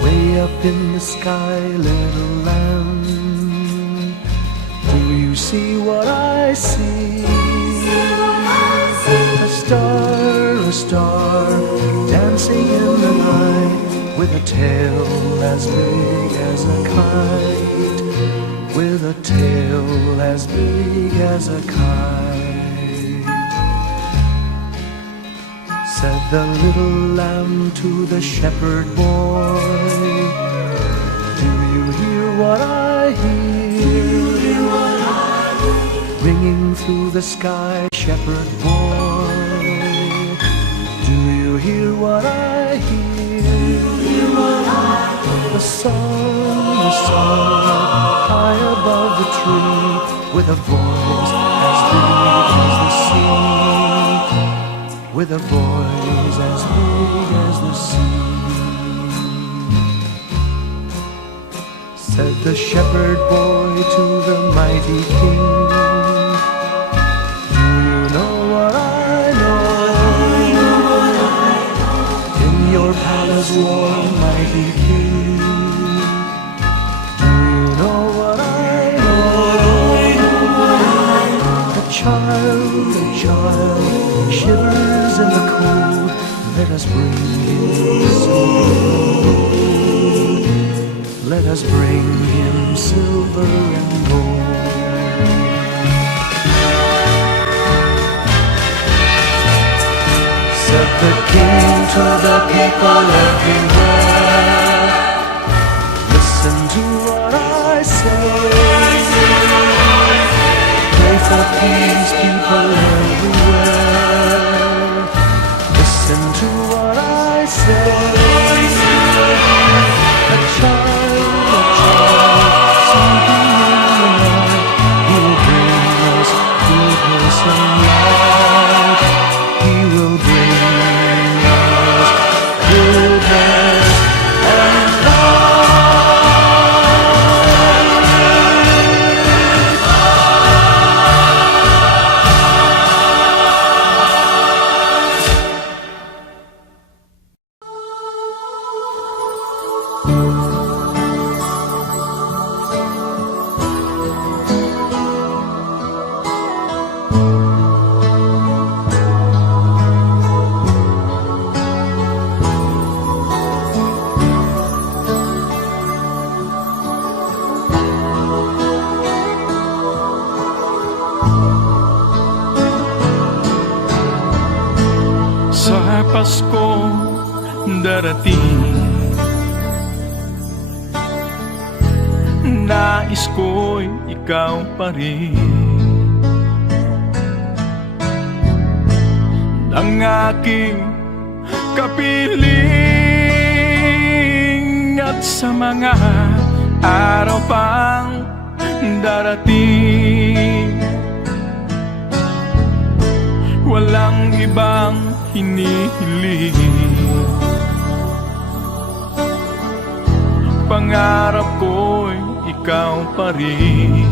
Way up in the sky, little lamb, do you see what I see? A star, dancing in the night, with a tail as big as a kite, with a tail as big as a kite. Said the little lamb to the shepherd boy, do you hear what I hear? Ringing through the sky, shepherd boy, do you hear what I hear? A song high above the tree, with a voice as big as the sea, with a voice as big as the sea. Said the shepherd boy to the mighty king, do you know what I know? In your palace warm, mighty king, do you know what I know? A child shivers in the cold, let us bring him silver. Let us bring him silver and gold. Said the king to the people everywhere, listen to what I say. Pray for peace, people everywhere. Listen to what I say. A child, sleeping in the night, he will bring us goodness and light. He will bring us goodness and light. Sa Pasko darating, nais ko'y ikaw pa rin ang aking kapiling. At sa mga araw pang darating, walang ibang hinihiling. Pangarap ko'y ikaw pa rin.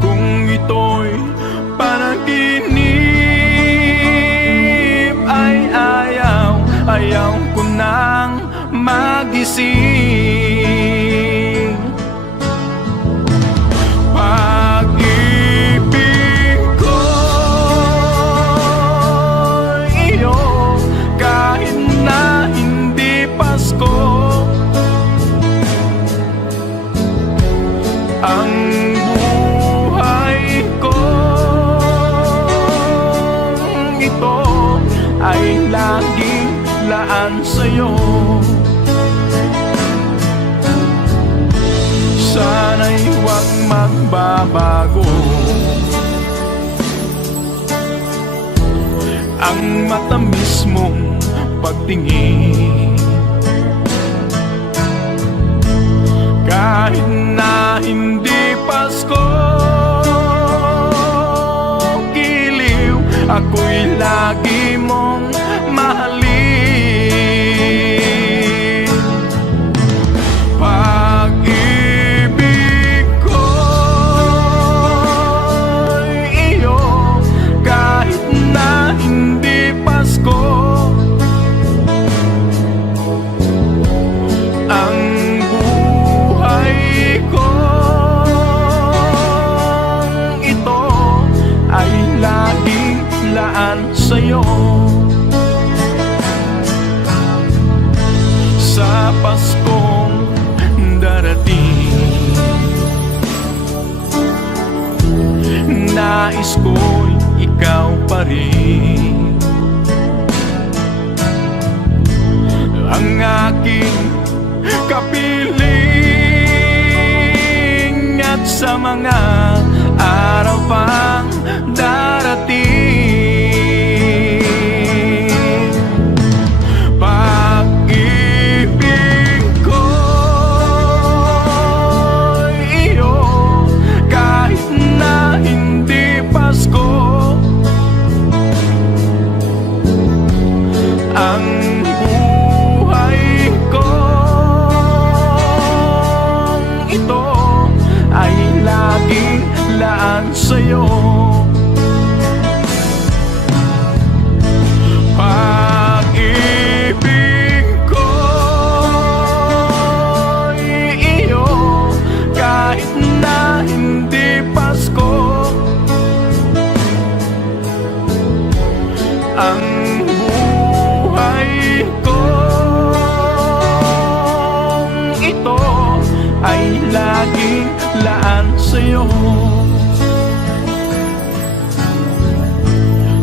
Kung ito'y panaginip, ay ayaw ko nang magising. Pag-ibig ko iyo, kahit na hindi Pasko, ang buhay ko ito ay laging laan sa'yo. Sana'y huwag magbabago ang matamis mong pagtingin. Kahit na hindi Pasko, giliw, ako'y lagi mong mahalin. Pag-ibig Nais ko'y ikaw pa rin ang aking kapiling, at sa mga araw pang darating, pag-ibig ko'y iyo kahit na hindi Pasko. Ang buhay kong ito ay laging laan sa'yo. Pag-ibig ko'y iyo kahit na hindi Pasko. Ang buhay kong ito ay laging laan sa'yo.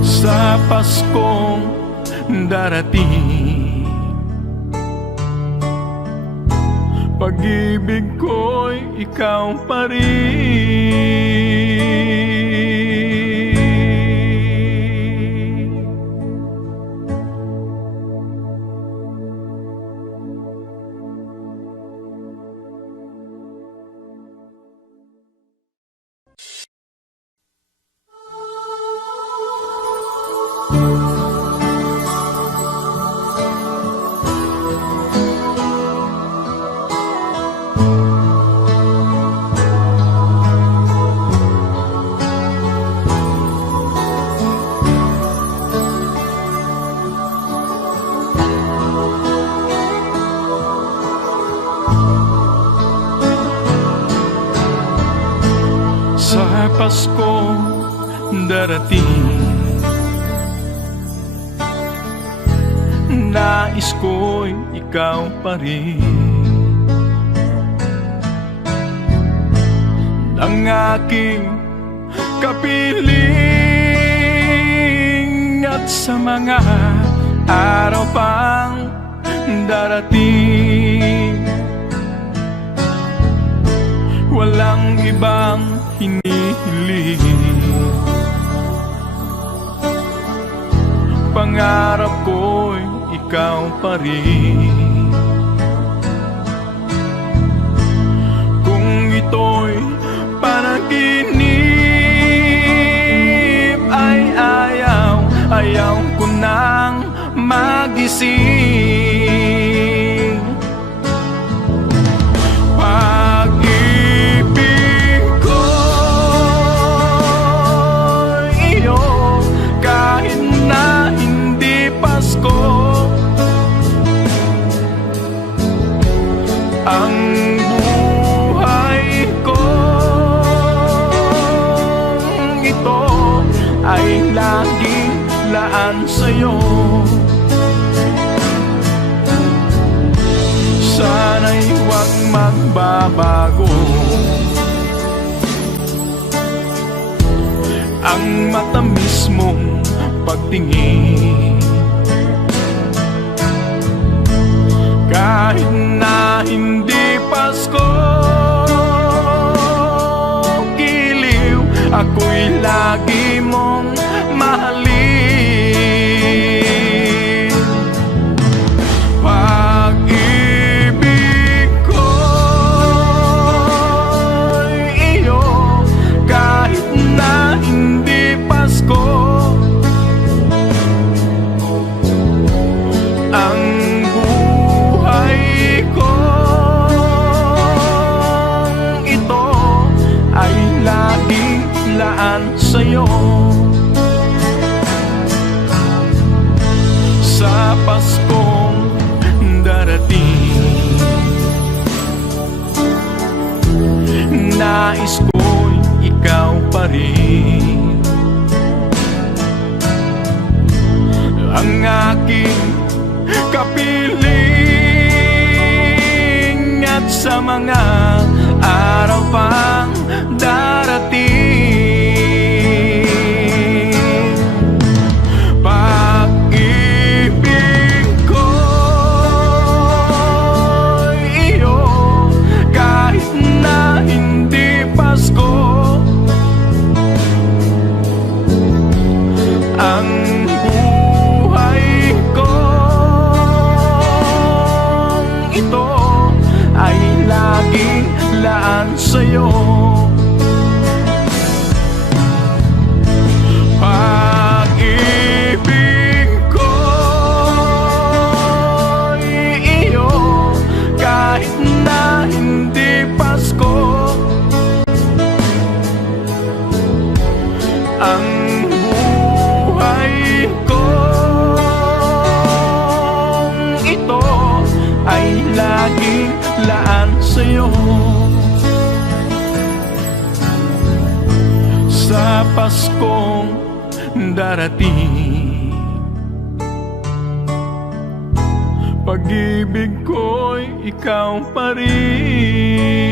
Sa Paskong darating, pag-ibig ko'y ikaw pa rin. Sa Paskong darating, nais ko'y ikaw pa rin ang aking kapiling, at sa mga araw pang darating, walang ibang hinihiling. Pangarap ko'y ikaw pa rin. Kung ito'y panaginip, ay ayaw ko nang magising. Pag-ibig ko'y iyo kahit na hindi Pasko. Ang buhay kong ito ay laging laan sa'yo. Sana'y huwag magbabago ang matamis mong pagtingin, kahit na hindi Pasko. Giliw, ako'y lagi mong mahalin. Pag-ibig ko'y iyo kahit na hindi Pasko. Ang buhay kong ito ay laging laan sa'yo. Sa Paskong darating, nais ko'y ikaw pa rin ang aking kapiling, at sa mga araw pang darating, ay laging laan sa'yo. Sa Paskong darating, pag-ibig ko'y ikaw pa rin.